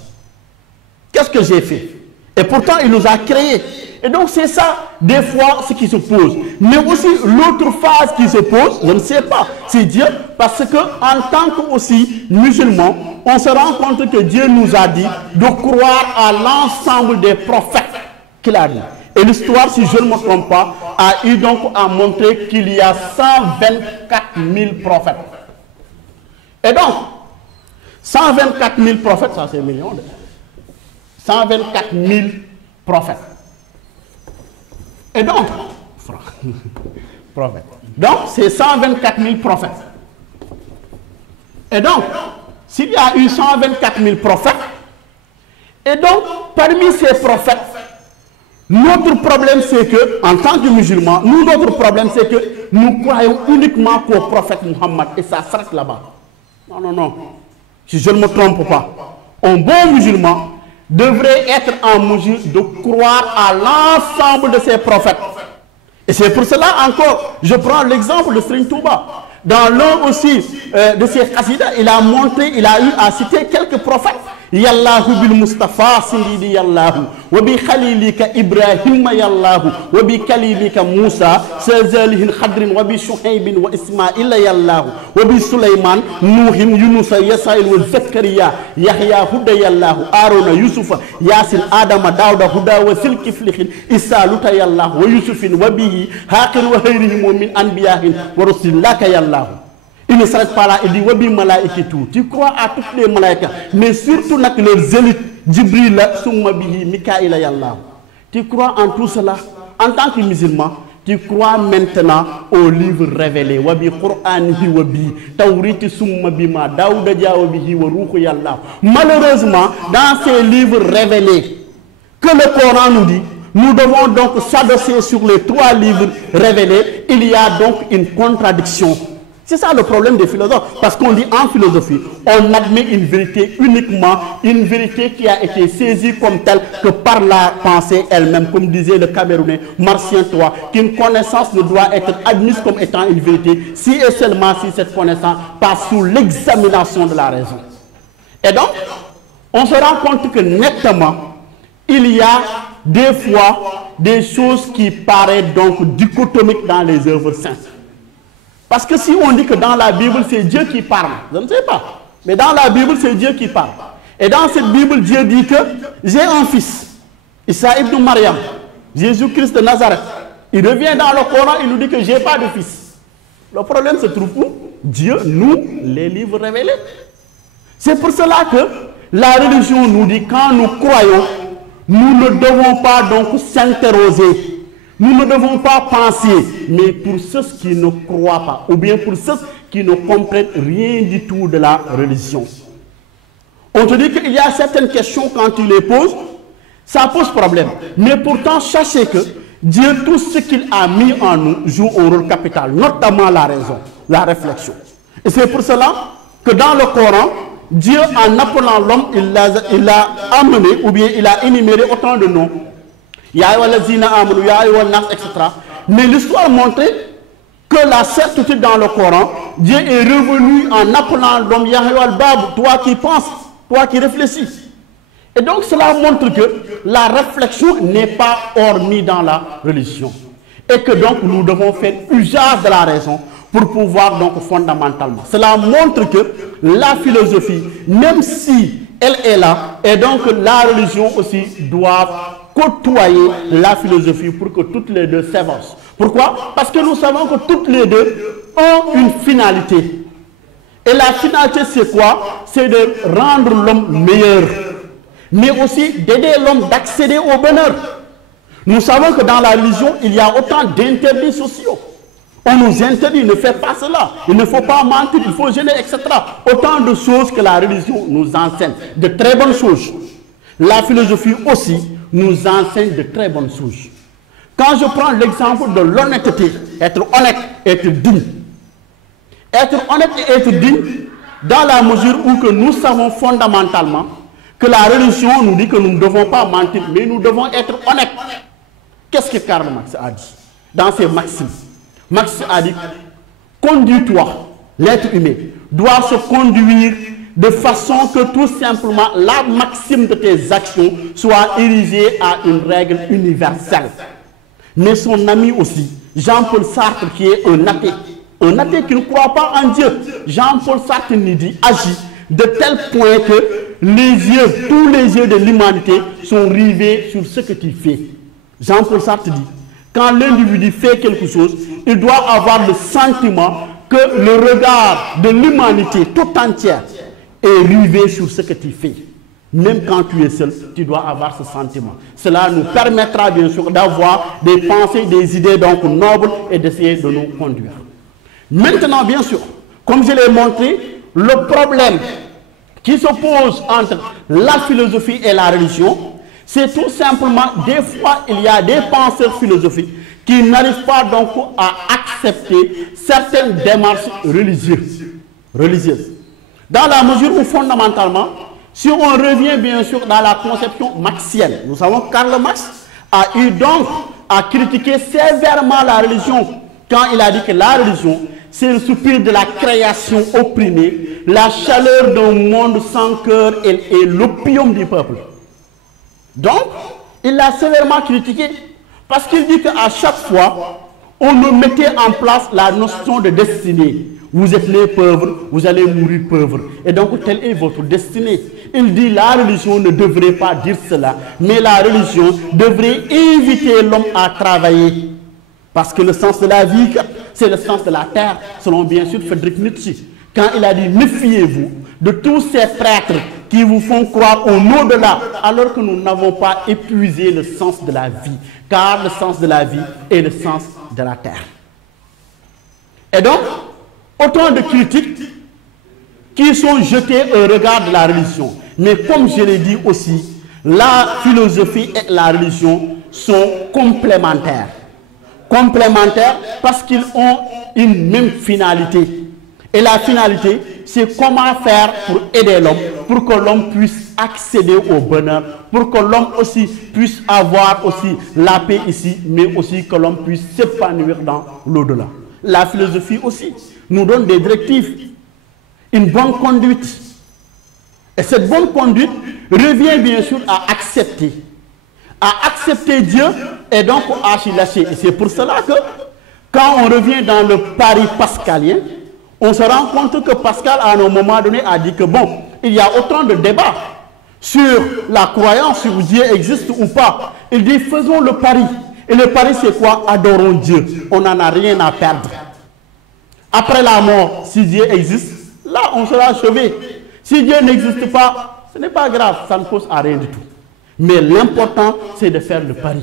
Qu'est-ce que j'ai fait? Et pourtant, il nous a créés. Et donc, c'est ça, des fois, ce qui se pose. Mais aussi, l'autre phase qui se pose, je ne sais pas, c'est Dieu, parce que en tant que aussi musulmans, on se rend compte que Dieu nous a dit de croire à l'ensemble des prophètes qu'il a dit. Et l'histoire, si je ne me trompe pas, a eu donc à montrer qu'il y a 124 000 prophètes. Et donc, 124 000 prophètes, ça c'est millions de... 124 000 prophètes. Et donc, prophètes. Donc, c'est 124 000 prophètes. Et donc, s'il y a eu 124 000 prophètes, et donc, parmi ces prophètes, notre problème c'est que, en tant que musulmans, notre problème c'est que nous croyons uniquement qu'au prophète Muhammad, et ça s'arrête là-bas. Non, non, non. Si je ne me trompe pas, un bon musulman devrait être en mesure de croire à l'ensemble de ces prophètes. Et c'est pour cela encore, je prends l'exemple de Serigne Touba. Dans l'un aussi de ses khasidas, il a montré, il a eu à citer quelques prophètes. Yallahu bil Mustafa sindidi yallahu wa bi khalilika Ibrahim yallahu wa bi kalimika Musa sazalihin khadrin wa bi Shuhaybin wa Ismaila yallahu wa bi Sulaiman Nuhin Yunusa Yasail wa Zakariya Yahya huda yallahu Aruna Yusufa Yasin Adama Dawda huda wa Silkiflihin Isa luta yallahu wa Yusufin wa bihi haqin wa hayrihim min anbiyahin wa rusulaka yallahu. Il ne s'arrête pas là, il dit Wabi malaïki tout. Tu crois à toutes les malaïkas, mais surtout leurs élites, Jibril, Summa bihi, Mikaïla yallah. Tu crois en tout cela. En tant que musulman, tu crois maintenant au livre révélé. Wabi Qur'anihi wabi, Tawriti Summa bima, Daouda Diawabihi wa Ruhu yallah. Malheureusement, dans ces livres révélés, que le Coran nous dit, nous devons donc s'adosser sur les 3 livres révélés. Il y a donc une contradiction. C'est ça le problème des philosophes. Parce qu'on dit en philosophie, on admet une vérité uniquement, une vérité qui a été saisie comme telle que par la pensée elle-même, comme disait le Camerounais Martien Toit, qu'une connaissance ne doit être admise comme étant une vérité si et seulement si cette connaissance passe sous l'examination de la raison. Et donc, on se rend compte que nettement, il y a des fois des choses qui paraissent donc dichotomiques dans les œuvres saintes. Parce que si on dit que dans la Bible, c'est Dieu qui parle, je ne sais pas. Mais dans la Bible, c'est Dieu qui parle. Et dans cette Bible, Dieu dit que j'ai un fils, Issa ibn Maryam, Jésus-Christ de Nazareth. Il revient dans le Coran, il nous dit que je n'ai pas de fils. Le problème se trouve où? Dieu, nous, les livres révélés. C'est pour cela que la religion nous dit quand nous croyons, nous ne devons pas donc s'interroger. Nous ne devons pas penser, mais pour ceux qui ne croient pas, ou bien pour ceux qui ne comprennent rien du tout de la religion. On te dit qu'il y a certaines questions, quand tu les poses, ça pose problème. Mais pourtant, sachez que Dieu, tout ce qu'il a mis en nous, joue un rôle capital, notamment la raison, la réflexion. Et c'est pour cela que dans le Coran, Dieu, en appelant l'homme, il a amené, ou bien il a énuméré autant de noms. Etc. Mais l'histoire montrait que la certitude dans le Coran, Dieu est revenu en appelant l'homme, toi qui penses, toi qui réfléchis. Et donc cela montre que la réflexion n'est pas hormis dans la religion. Et que donc nous devons faire usage de la raison pour pouvoir donc fondamentalement. Cela montre que la philosophie, même si elle est là, et donc la religion aussi doit côtoyer la philosophie pour que toutes les deux s'avancent. Pourquoi? Parce que nous savons que toutes les deux ont une finalité. Et la finalité, c'est quoi? C'est de rendre l'homme meilleur, mais aussi d'aider l'homme d'accéder au bonheur. Nous savons que dans la religion, il y a autant d'interdits sociaux. On nous interdit, ne fais pas cela, il ne faut pas mentir, il faut gêner, etc. Autant de choses que la religion nous enseigne, de très bonnes choses. La philosophie aussi nous enseigne de très bonnes choses. Quand je prends l'exemple de l'honnêteté, être honnête, être digne. Être honnête et être digne, dans la mesure où que nous savons fondamentalement que la religion nous dit que nous ne devons pas mentir, mais nous devons être honnêtes. Qu'est-ce que Karl Marx a dit dans ses maximes? Marx a dit, conduis-toi, l'être humain doit se conduire de façon que tout simplement la maxime de tes actions soit érigée à une règle universelle. Mais son ami aussi, Jean-Paul Sartre, qui est un athée qui ne croit pas en Dieu, Jean-Paul Sartre nous dit, agit de tel point que les yeux, tous les yeux de l'humanité sont rivés sur ce que tu fais. Jean-Paul Sartre dit, quand l'individu fait quelque chose, il doit avoir le sentiment que le regard de l'humanité tout entière est rivé sur ce que tu fais. Même quand tu es seul, tu dois avoir ce sentiment. Cela nous permettra bien sûr d'avoir des pensées, des idées donc nobles et d'essayer de nous conduire. Maintenant, bien sûr, comme je l'ai montré, le problème qui se pose entre la philosophie et la religion, c'est tout simplement, des fois, il y a des penseurs philosophiques qui n'arrivent pas donc à accepter certaines démarches religieuses. Dans la mesure où, fondamentalement, si on revient bien sûr dans la conception marxienne, nous savons que Karl Marx a eu donc à critiquer sévèrement la religion quand il a dit que la religion, c'est le soupir de la création opprimée, la chaleur d'un monde sans cœur et l'opium du peuple. Donc, il l'a sévèrement critiqué parce qu'il dit qu'à chaque fois, on nous mettait en place la notion de destinée. Vous êtes les pauvres, vous allez mourir pauvres. Et donc, telle est votre destinée. Il dit la religion ne devrait pas dire cela, mais la religion devrait inviter l'homme à travailler. Parce que le sens de la vie, c'est le sens de la terre, selon bien sûr Friedrich Nietzsche. Quand il a dit, méfiez-vous de tous ces prêtres qui vous font croire au au-delà, alors que nous n'avons pas épuisé le sens de la vie. Car le sens de la vie est le sens de la terre. Et donc, autant de critiques qui sont jetées au regard de la religion. Mais comme je l'ai dit aussi, la philosophie et la religion sont complémentaires. Complémentaires parce qu'ils ont une même finalité. Et la finalité, c'est comment faire pour aider l'homme, pour que l'homme puisse accéder au bonheur, pour que l'homme aussi puisse avoir aussi la paix ici, mais aussi que l'homme puisse s'épanouir dans l'au-delà. La philosophie aussi nous donne des directives, une bonne conduite. Et cette bonne conduite revient bien sûr à accepter Dieu et donc à s'y lâcher. Et c'est pour cela que quand on revient dans le pari pascalien, on se rend compte que Pascal, à un moment donné, a dit que bon, il y a autant de débats sur la croyance, sur Dieu existe ou pas. Il dit, faisons le pari. Et le pari, c'est quoi? Adorons Dieu. On n'en a rien à perdre. Après la mort, si Dieu existe, là, on sera achevé. Si Dieu n'existe pas, ce n'est pas grave, ça ne cause à rien du tout. Mais l'important, c'est de faire le pari.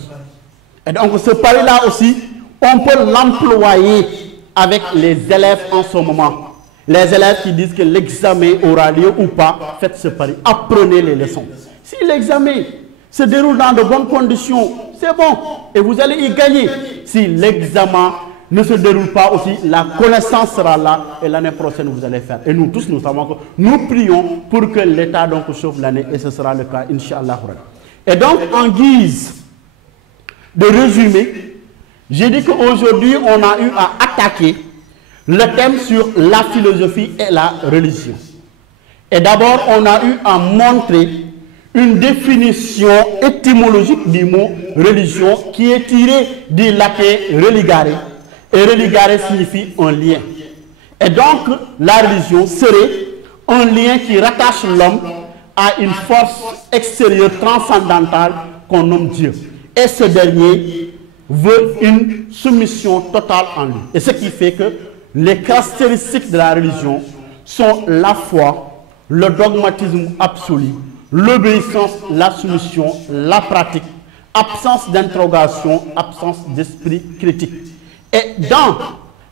Et donc ce pari-là aussi, on peut l'employer avec les élèves en ce moment. Les élèves qui disent que l'examen aura lieu ou pas, faites ce pari, apprenez les leçons. Si l'examen se déroule dans de bonnes conditions, c'est bon, et vous allez y gagner. Si l'examen ne se déroule pas aussi, la connaissance sera là, et l'année prochaine vous allez faire. Et nous tous, nous savons que nous prions pour que l'État donc sauve l'année, et ce sera le cas, Inch'Allah. Et donc, en guise de résumé, j'ai dit qu'aujourd'hui, on a eu à attaquer le thème sur la philosophie et la religion. Et d'abord, on a eu à montrer une définition étymologique du mot religion qui est tirée du latin religare. Et religare signifie un lien. Et donc, la religion serait un lien qui rattache l'homme à une force extérieure transcendantale qu'on nomme Dieu. Et ce dernier veut une soumission totale en lui. Et ce qui fait que les caractéristiques de la religion sont la foi, le dogmatisme absolu, l'obéissance, la soumission, la pratique, absence d'interrogation, absence d'esprit critique. Et dans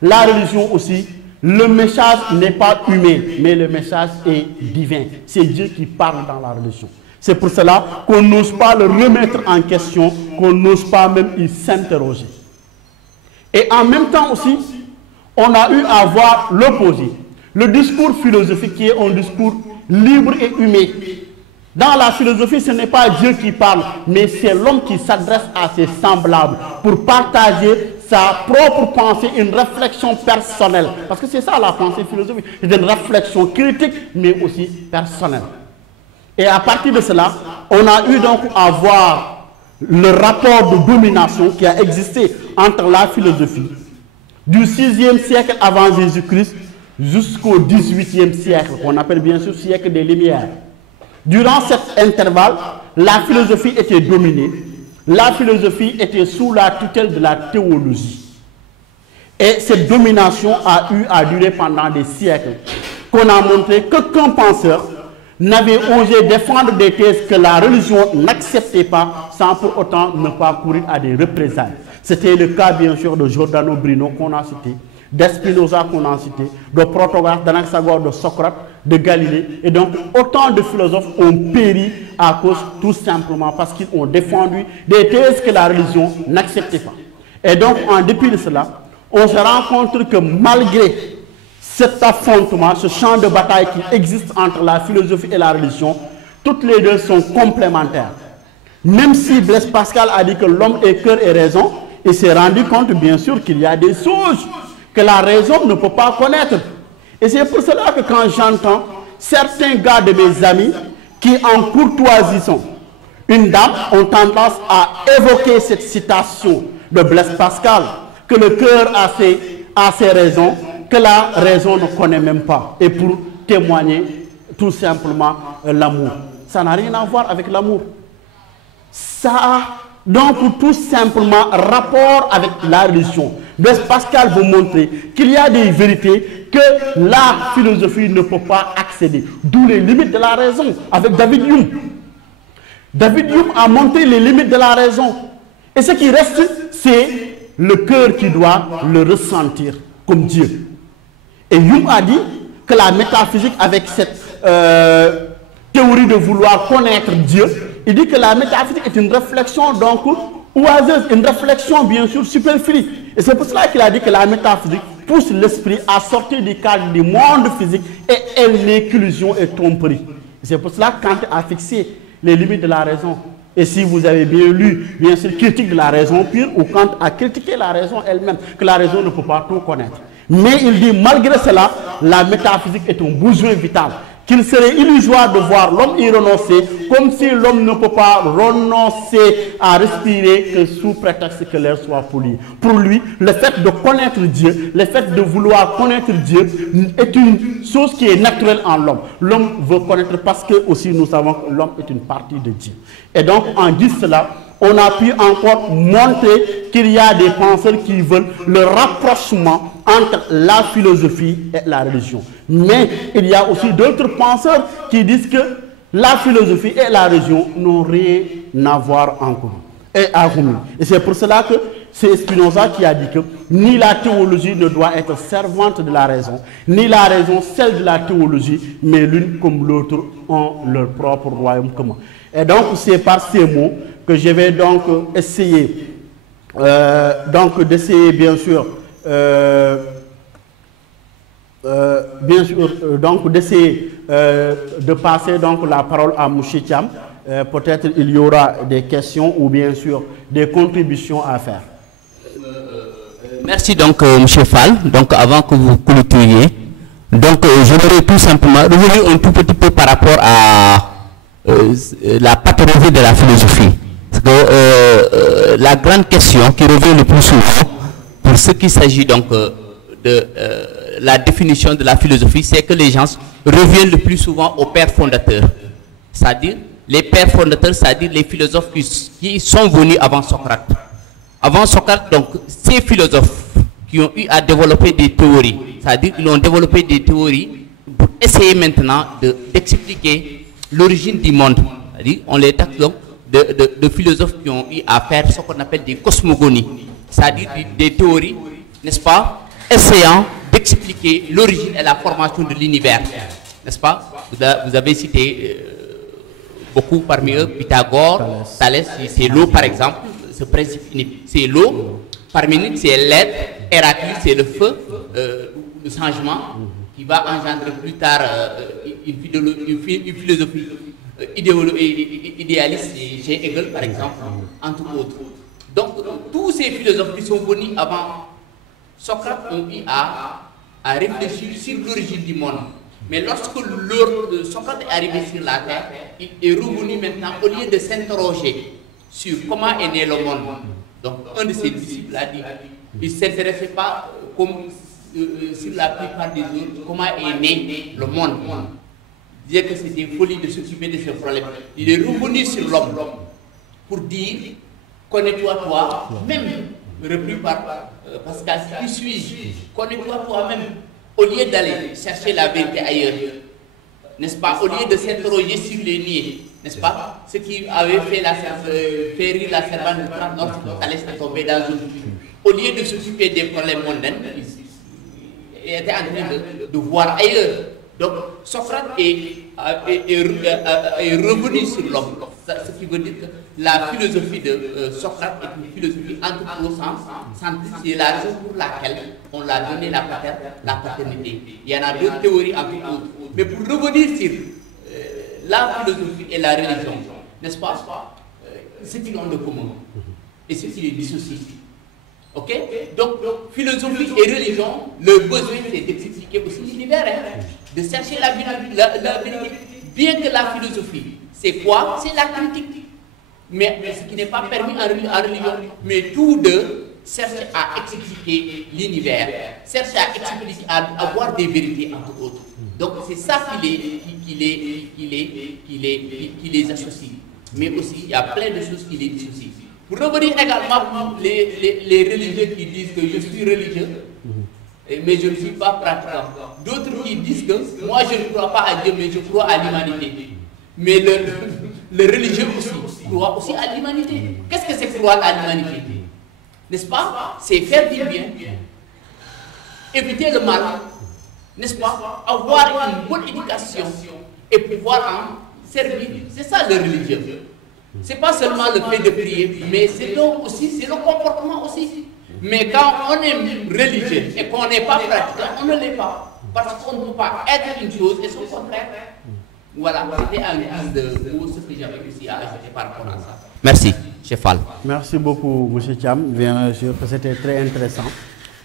la religion aussi, le message n'est pas humain, mais le message est divin. C'est Dieu qui parle dans la religion. C'est pour cela qu'on n'ose pas le remettre en question, qu'on n'ose pas même y s'interroger. Et en même temps aussi, on a eu à voir l'opposé. Le discours philosophique qui est un discours libre et humain. Dans la philosophie, ce n'est pas Dieu qui parle, mais c'est l'homme qui s'adresse à ses semblables pour partager sa propre pensée, une réflexion personnelle. Parce que c'est ça la pensée philosophique, c'est une réflexion critique, mais aussi personnelle. Et à partir de cela, on a eu donc à voir le rapport de domination qui a existé entre la philosophie du 6e siècle avant Jésus-Christ jusqu'au 18e siècle, qu'on appelle bien sûr siècle des Lumières. Durant cet intervalle, la philosophie était dominée, la philosophie était sous la tutelle de la théologie. Et cette domination a eu à durer pendant des siècles, qu'on a montré qu'aucun penseur n'avait osé défendre des thèses que la religion n'acceptait pas sans pour autant ne pas courir à des représailles. C'était le cas bien sûr de Giordano Bruno qu'on a cité, d'Spinoza qu'on a cité, de Protagoras, d'Anaxagore, de Socrate, de Galilée. Et donc autant de philosophes ont péri à cause tout simplement parce qu'ils ont défendu des thèses que la religion n'acceptait pas. Et donc en dépit de cela, on se rend compte que malgré cet affrontement, ce champ de bataille qui existe entre la philosophie et la religion, toutes les deux sont complémentaires. Même si Blaise Pascal a dit que l'homme est cœur et raison, il s'est rendu compte bien sûr qu'il y a des choses que la raison ne peut pas connaître. Et c'est pour cela que quand j'entends certains gars de mes amis qui en courtoisissent une dame, ont tendance à évoquer cette citation de Blaise Pascal, que le cœur a ses raisons, que la raison ne connaît même pas, et pour témoigner tout simplement l'amour. Ça n'a rien à voir avec l'amour. Ça a donc tout simplement rapport avec la religion. Blaise Pascal vous montrer qu'il y a des vérités que la philosophie ne peut pas accéder. D'où les limites de la raison avec David Hume. David Hume a montré les limites de la raison. Et ce qui reste, c'est le cœur qui doit le ressentir comme Dieu. Et Hume a dit que la métaphysique, avec cette théorie de vouloir connaître Dieu, il dit que la métaphysique est une réflexion donc oiseuse, une réflexion bien sûr superflue. Et c'est pour cela qu'il a dit que la métaphysique pousse l'esprit à sortir du cadre du monde physique et est l'éclusion et tromperie. C'est pour cela que Kant a fixé les limites de la raison. Et si vous avez bien lu, bien sûr, critique de la raison pure, ou Kant a critiqué la raison elle-même, que la raison ne peut pas tout connaître. Mais il dit, malgré cela, la métaphysique est un besoin vital, qu'il serait illusoire de voir l'homme y renoncer, comme si l'homme ne peut pas renoncer à respirer que sous prétexte que l'air soit poli. Pour lui, le fait de connaître Dieu, le fait de vouloir connaître Dieu est une chose qui est naturelle en l'homme. L'homme veut connaître parce que aussi nous savons que l'homme est une partie de Dieu. Et donc, en disant cela, on a pu encore montrer qu'il y a des penseurs qui veulent le rapprochement entre la philosophie et la religion. Mais il y a aussi d'autres penseurs qui disent que la philosophie et la religion n'ont rien à voir en commun. et à Rumi. Et c'est pour cela que c'est Spinoza qui a dit que ni la théologie ne doit être servante de la raison, ni la raison celle de la théologie, mais l'une comme l'autre ont leur propre royaume commun. Et donc c'est par ces mots que je vais donc essayer, d'essayer bien sûr, d'essayer de passer donc la parole à Mouché Thiam. Peut-être il y aura des questions ou bien sûr des contributions à faire. Merci donc M. Fall. Donc avant que vous clôturiez, donc je voudrais tout simplement revenir un tout petit peu par rapport à la pathologie de la philosophie. Parce que la grande question qui revient le plus souvent pour ce qui s'agit donc de la définition de la philosophie, c'est que les gens reviennent le plus souvent aux pères fondateurs. C'est-à-dire les pères fondateurs, c'est-à-dire les philosophes qui sont venus avant Socrate. Avant Socrate, donc, ces philosophes qui ont eu à développer des théories, c'est-à-dire qu'ils ont développé des théories pour essayer maintenant d'expliquer l'origine du monde. C'est-à-dire, on les taxe donc de philosophes qui ont eu à faire ce qu'on appelle des cosmogonies, c'est-à-dire des théories, n'est-ce pas, essayant d'expliquer l'origine et la formation de l'univers, n'est-ce pas? Vous avez cité beaucoup parmi eux, Pythagore, Thalès, c'est l'eau par exemple, ce principe c'est l'eau, Parménide c'est l'être, Héraclite c'est le feu, le changement, qui va engendrer plus tard une philosophie idéaliste, G. Hegel par exemple, entre autres. Donc tous ces philosophes qui sont venus avant Socrate ont eu à réfléchir sur l'origine du monde. Mais lorsque Socrate est arrivé sur la terre, il est revenu maintenant, au lieu de s'interroger sur comment est né le monde. Donc un de ses disciples a dit, il ne s'intéressait pas comme sur la plupart des autres, comment est né le monde. Il disait que c'était folie de s'occuper de ce problème. Il est revenu sur l'homme pour dire, connais-toi toi, même repris par Pascal, qui suis-je? Connais-toi toi-même. Au lieu d'aller chercher la vérité ailleurs, n'est-ce pas, au lieu de s'interroger sur les niais, n'est-ce pas, ce qui avait fait rire la servante de Trente lorsque Thalès est tombé dans une pluie. Au lieu de s'occuper des problèmes mondains, il était en train de voir ailleurs. Donc Socrate est revenu sur l'homme, ce qui veut dire que la philosophie de Socrate est une philosophie anthropocentrique, c'est la raison pour laquelle on l'a donné la paternité. Il y en a d'autres théories entre autres. Mais pour revenir sur la philosophie et la religion, n'est-ce pas, ce qu'ils ont de commun et ce qui les dissocie. Ok? Donc, philosophie et religion, le besoin c'est d'expliquer aussi l'univers, hein, de chercher la vérité. Bien que la philosophie, c'est quoi? C'est la critique. Mais ce qui n'est pas permis en religion. Mais tous deux cherchent à expliquer l'univers, cherchent à expliquer, à avoir des vérités entre autres. Donc c'est ça qui les associe. Mais aussi, il y a plein de choses qui les dissocient. Pour revenir également, les religieux qui disent que je suis religieux, mais je ne suis pas pratiquant. D'autres qui disent que moi je ne crois pas à Dieu, mais je crois à l'humanité. Mais le religieux aussi croit aussi à l'humanité. Qu'est-ce que c'est croire à l'humanité? N'est-ce pas? C'est faire du bien, éviter le mal, n'est-ce pas? Avoir une bonne éducation et pouvoir en servir. C'est ça le religieux. Ce n'est pas seulement le fait de prier, mais c'est le comportement aussi. Mais quand on est religieux et qu'on n'est pas pratiquant, on ne l'est pas. Parce qu'on ne peut pas être une chose et son contraire. Voilà, c'était un guise de mots ce que j'avais réussi à ajouter par rapport à ça. Merci, Chef Fall. Merci beaucoup, M. Thiam. Bien sûr que c'était très intéressant.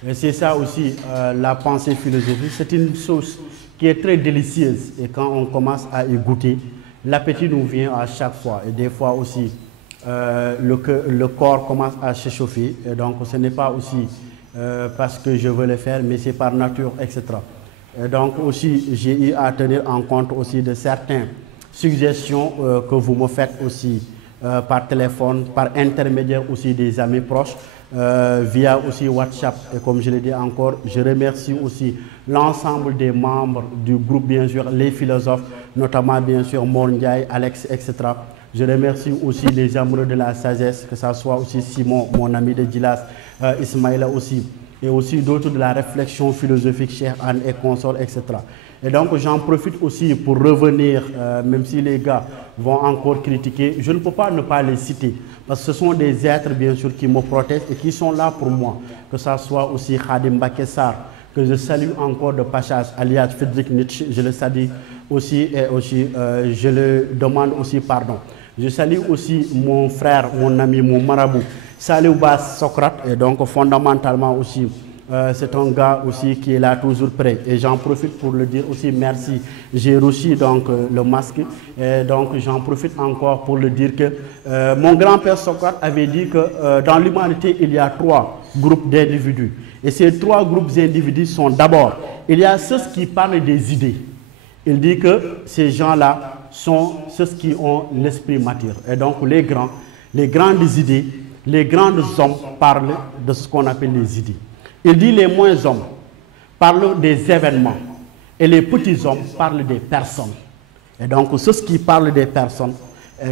Et c'est ça aussi, la pensée philosophique. C'est une sauce qui est très délicieuse. Et quand on commence à y goûter, l'appétit nous vient à chaque fois. Et des fois aussi, le corps commence à s'échauffer. Et donc, ce n'est pas aussi parce que je veux le faire, mais c'est par nature, etc. Et donc aussi, j'ai eu à tenir en compte aussi de certaines suggestions que vous me faites aussi par téléphone, par intermédiaire aussi des amis proches, via aussi WhatsApp. Et comme je l'ai dit encore, je remercie aussi l'ensemble des membres du groupe, bien sûr, les philosophes, notamment bien sûr Mor Ndiaye, Alex, etc. Je remercie aussi les amoureux de la sagesse, que ce soit aussi Simon, mon ami de Djilas, Ismaïla aussi, et aussi d'autres de la réflexion philosophique, Cheikh Anne et consorts, etc. Et donc j'en profite aussi pour revenir, même si les gars vont encore critiquer, je ne peux pas ne pas les citer, parce que ce sont des êtres bien sûr qui me protègent et qui sont là pour moi, que ce soit aussi Khadim Bakessar, que je salue encore de passage, alias Friedrich Nietzsche, je le salue aussi et aussi je le demande aussi pardon. Je salue aussi mon frère, mon ami, mon marabout, Salih Bass Socrate, et donc fondamentalement aussi, c'est un gars aussi qui est là toujours prêt. Et j'en profite pour le dire aussi merci. J'ai reçu donc le masque, et donc j'en profite encore pour le dire que mon grand-père Socrate avait dit que dans l'humanité, il y a 3 groupes d'individus. Et ces 3 groupes d'individus sont d'abord, il y a ceux qui parlent des idées. Il dit que ces gens-là sont ceux qui ont l'esprit mature. Et donc les grandes idées, les grands hommes parlent de ce qu'on appelle les idées. Il dit les moins hommes parlent des événements et les petits hommes parlent des personnes. Et donc ceux qui parlent des personnes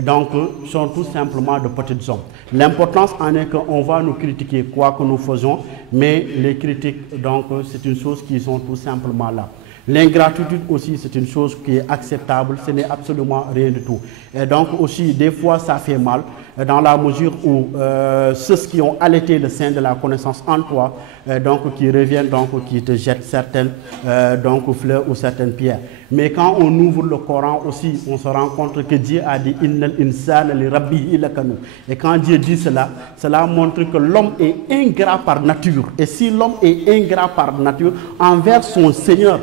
donc, sont tout simplement de petits hommes. L'importance en est qu'on va nous critiquer quoi que nous faisons, mais les critiques, donc, c'est une chose qui sont tout simplement là. L'ingratitude aussi, c'est une chose qui est acceptable, ce n'est absolument rien du tout. Et donc aussi, des fois, ça fait mal, dans la mesure où ceux qui ont allaité le sein de la connaissance en toi, donc qui reviennent, donc qui te jettent certaines donc, fleurs ou certaines pierres. Mais quand on ouvre le Coran aussi, on se rend compte que Dieu a dit « Innal insana li rabbihi lakanu ». Et quand Dieu dit cela, cela montre que l'homme est ingrat par nature. Et si l'homme est ingrat par nature envers son Seigneur,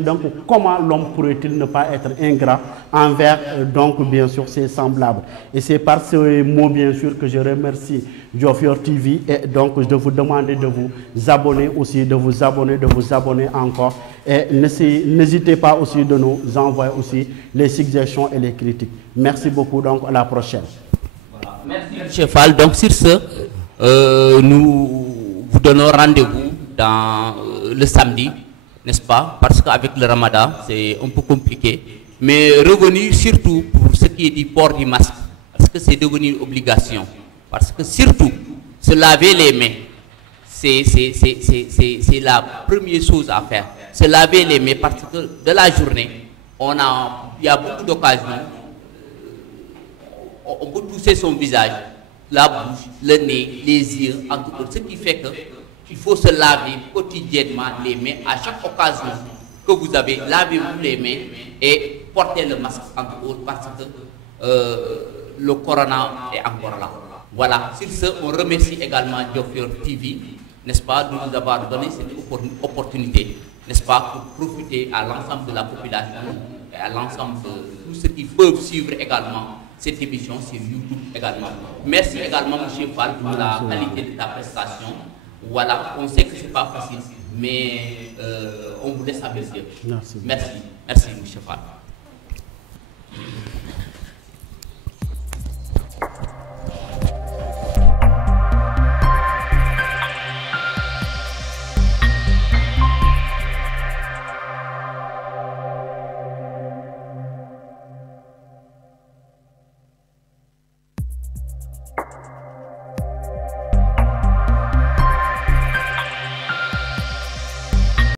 donc comment l'homme pourrait-il ne pas être ingrat envers donc bien sûr ses semblables. Et c'est par ce mot bien sûr que je remercie Diofior TV et donc de vous demander de vous abonner aussi, de vous abonner encore et n'hésitez pas aussi de nous envoyer aussi les suggestions et les critiques. Merci beaucoup, donc à la prochaine. Voilà. Merci M. Fall. Donc sur ce, nous vous donnons rendez-vous dans le samedi, n'est-ce pas? Parce qu'avec le Ramadan, c'est un peu compliqué. Mais revenir surtout pour ce qui est du port du masque, parce que c'est devenu une obligation. Parce que surtout, se laver les mains, c'est la première chose à faire. Se laver les mains parce que de la journée, il y a beaucoup d'occasions, on peut toucher son visage, la bouche, le nez, les yeux, en tout cas, ce qui fait qu'il faut se laver quotidiennement les mains à chaque occasion que vous avez. Lavez-vous les mains et portez le masque en tout cas parce que le corona est encore là. Voilà, sur ce, on remercie également Diofior TV, n'est-ce pas, de nous avoir donné cette opportunité, n'est-ce pas, pour profiter à l'ensemble de la population et à l'ensemble de tous ceux qui peuvent suivre également cette émission sur YouTube également. Merci également, M. Fall, pour la qualité de ta prestation. Voilà, on sait que ce n'est pas facile, mais on vous laisse avec Dieu. Merci. Merci, M. Fall.